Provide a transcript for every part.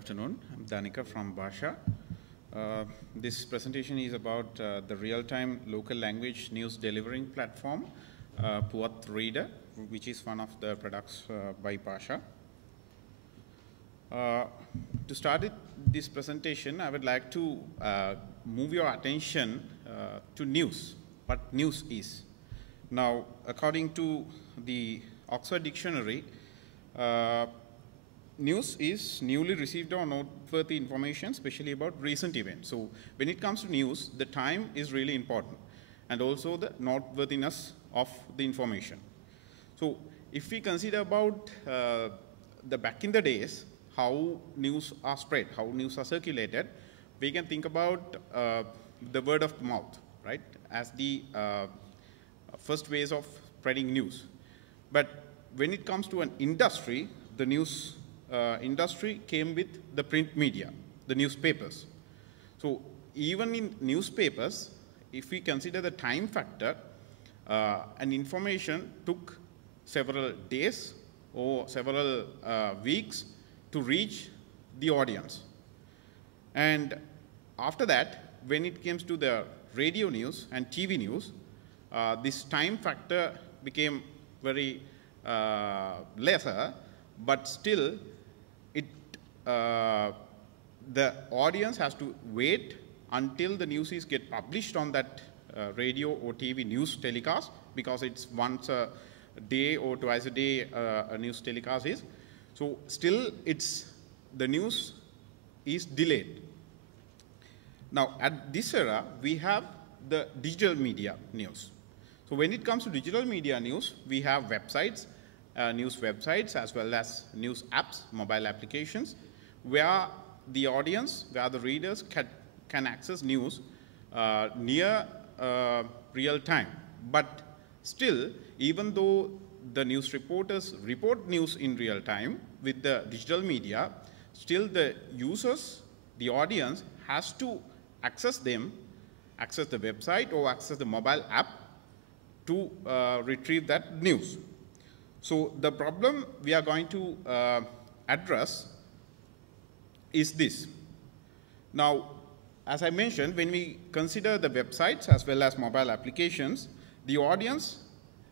Good afternoon. I'm Danica from Basha. This presentation is about the real-time local language news delivering platform, Puwath Reader, which is one of the products by Basha. To start this presentation, I would like to move your attention to news, what news is. Now, according to the Oxford Dictionary, news is newly received or noteworthy information, especially about recent events. So when it comes to news, the time is really important, and also the noteworthiness of the information. So if we consider about the back in the days, how news are spread, how news are circulated, we can think about the word of mouth, right, as the first ways of spreading news. But when it comes to an industry, the news industry came with the print media, the newspapers. So even in newspapers, if we consider the time factor, an information took several days or several weeks to reach the audience. And after that, when it comes to the radio news and TV news, this time factor became very lesser, but still the audience has to wait until the news is get published on that radio or TV news telecast, because it's once a day or twice a day a news telecast is. So still the news is delayed. Now at this era, we have the digital media news. So when it comes to digital media news, we have websites, news websites, as well as news apps, mobile applications, where the audience, where the readers can access news near real time. But still, even though the news reporters report news in real time with the digital media, still the users, the audience, has to access the website or access the mobile app to retrieve that news. So the problem we are going to address is this. Now, as I mentioned, when we consider the websites as well as mobile applications, the audience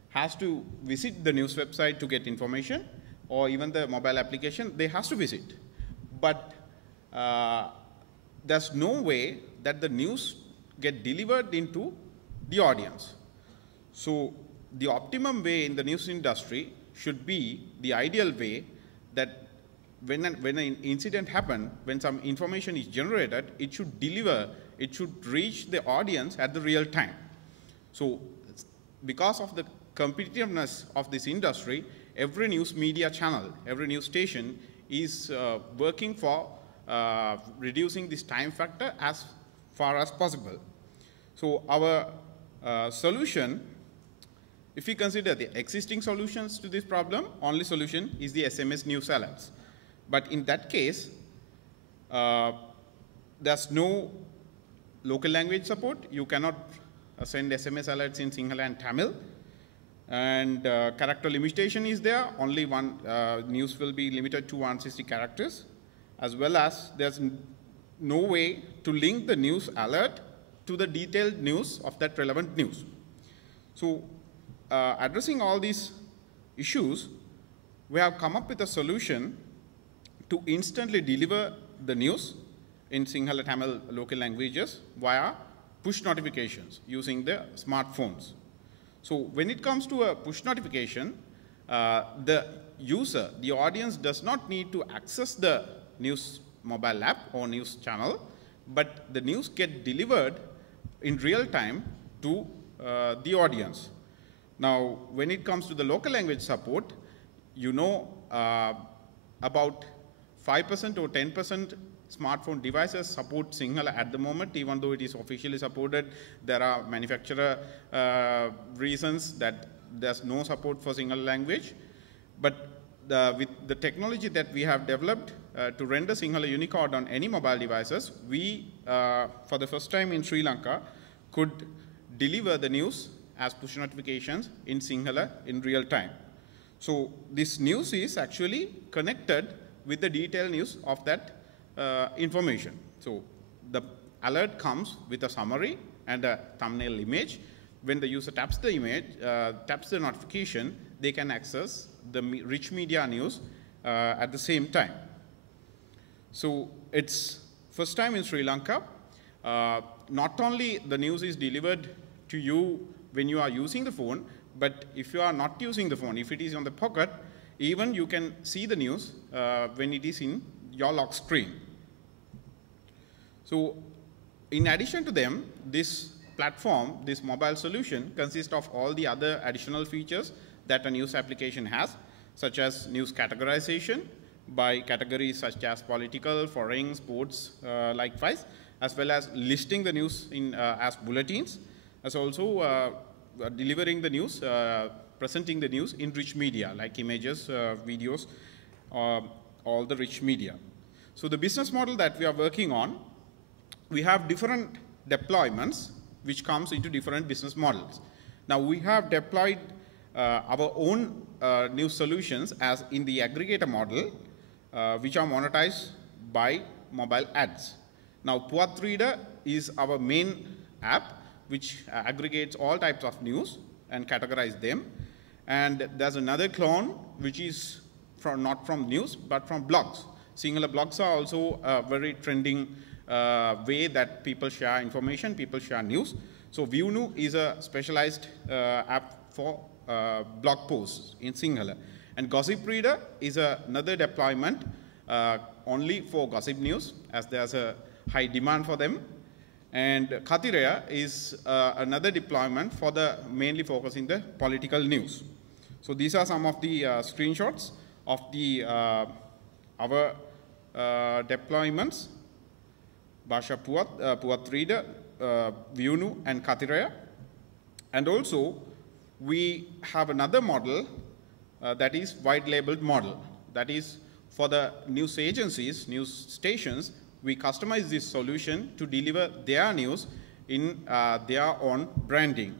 has to visit the news website to get information, or even the mobile application, they has to visit. But there's no way that the news get delivered into the audience. So the optimum way in the news industry should be the ideal way, that when an incident happens, when some information is generated, it should deliver, it should reach the audience at the real time. So because of the competitiveness of this industry, every news media channel, every news station is working for reducing this time factor as far as possible. So our solution, if we consider the existing solutions to this problem, only solution is the SMS news alerts. But in that case, there's no local language support. You cannot send SMS alerts in Sinhala and Tamil. And character limitation is there. Only one news will be limited to 160 characters. As well as there's no way to link the news alert to the detailed news of that relevant news. So addressing all these issues, we have come up with a solution to instantly deliver the news in Sinhala, Tamil local languages via push notifications using the smartphones. So when it comes to a push notification, the user, the audience, does not need to access the news mobile app or news channel, but the news get delivered in real time to the audience. Now, when it comes to the local language support, you know about 5% or 10% smartphone devices support Sinhala at the moment, even though it is officially supported. There are manufacturer reasons that there's no support for Sinhala language. But with the technology that we have developed to render Sinhala Unicode on any mobile devices, we, for the first time in Sri Lanka, could deliver the news as push notifications in Sinhala in real time. So this news is actually connected with the detailed news of that information. So the alert comes with a summary and a thumbnail image. When the user taps the image, taps the notification, they can access the rich media news at the same time. So it's first time in Sri Lanka. Not only the news is delivered to you when you are using the phone, but if you are not using the phone, if it is on the pocket, even you can see the news when it is in your lock screen. So in addition to them, this platform, this mobile solution, consists of all the other additional features that a news application has, such as news categorization by categories such as political, foreign, sports, likewise, as well as listing the news in, as bulletins, as also delivering the news, presenting the news in rich media, like images, videos, all the rich media. So the business model that we are working on, we have different deployments which comes into different business models. Now we have deployed our own news solutions as in the aggregator model, which are monetized by mobile ads. Now Puwath Reader is our main app which aggregates all types of news and categorize them. And there's another clone which is not from news but from blogs. Singular blogs are also a very trending way that people share information, people share news. So ViewNew is a specialized app for blog posts in Sinhala. And Gossip Reader is another deployment only for gossip news, as there's a high demand for them. And Khatiraya is another deployment for the mainly focusing the political news. So these are some of the screenshots of the our deployments: Basha Puwath Reader, ViewNew, and Khatiraya. And also, we have another model that is white labeled model. That is for the news agencies, news stations, we customize this solution to deliver their news in their own branding.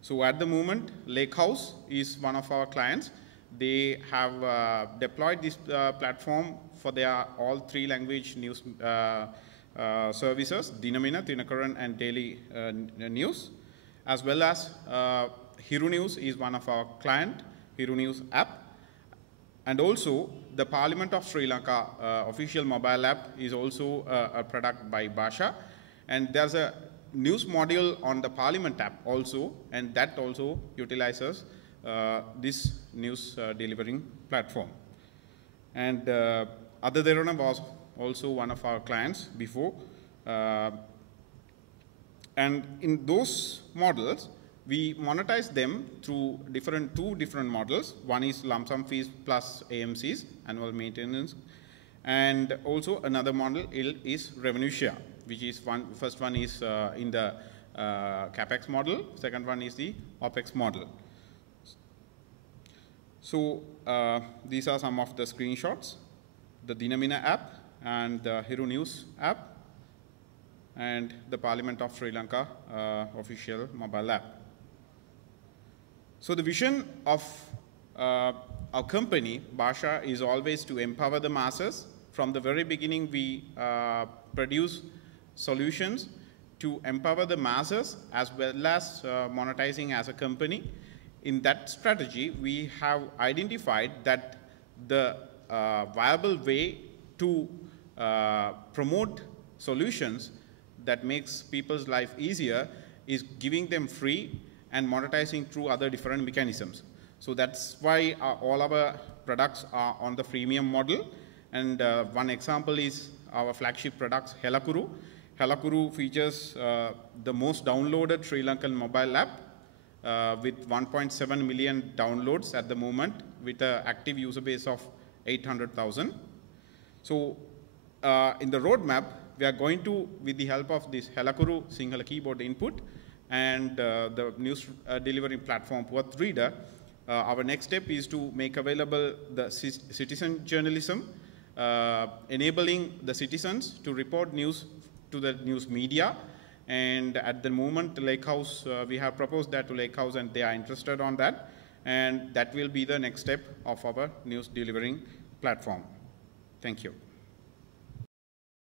So at the moment, Lake House is one of our clients. They have deployed this platform for their all 3 language news services, Dinamina, Tinakaran, and Daily News, as well as Hiru News is one of our client, Hiru News app. And also, the Parliament of Sri Lanka official mobile app is also a product by Basha. And there's a news module on the Parliament app also, and that also utilizes this news delivering platform. And Adadherana was also one of our clients before. And in those models, we monetize them through two different models. One is lump sum fees plus AMCs, annual maintenance. And also another model is revenue share, which is first one is in the CapEx model, second one is the OpEx model. So these are some of the screenshots: the Dinamina app and the Hiru News app and the Parliament of Sri Lanka official mobile app. So the vision of our company, Basha, is always to empower the masses. From the very beginning, we produce solutions to empower the masses as well as monetizing as a company. In that strategy, we have identified that the viable way to promote solutions that makes people's life easier is giving them free and monetizing through other different mechanisms. So that's why all our products are on the freemium model. And one example is our flagship products, Helakuru. Helakuru features the most downloaded Sri Lankan mobile app with 1.7 million downloads at the moment, with an active user base of 800,000. So in the roadmap, we are going to, with the help of this Helakuru Sinhala keyboard input and the news delivery platform Puwath Reader, our next step is to make available the citizen journalism, enabling the citizens to report news to the news media. And at the moment, Lake House, we have proposed that to Lake House and they are interested on that. And that will be the next step of our news delivering platform. Thank you.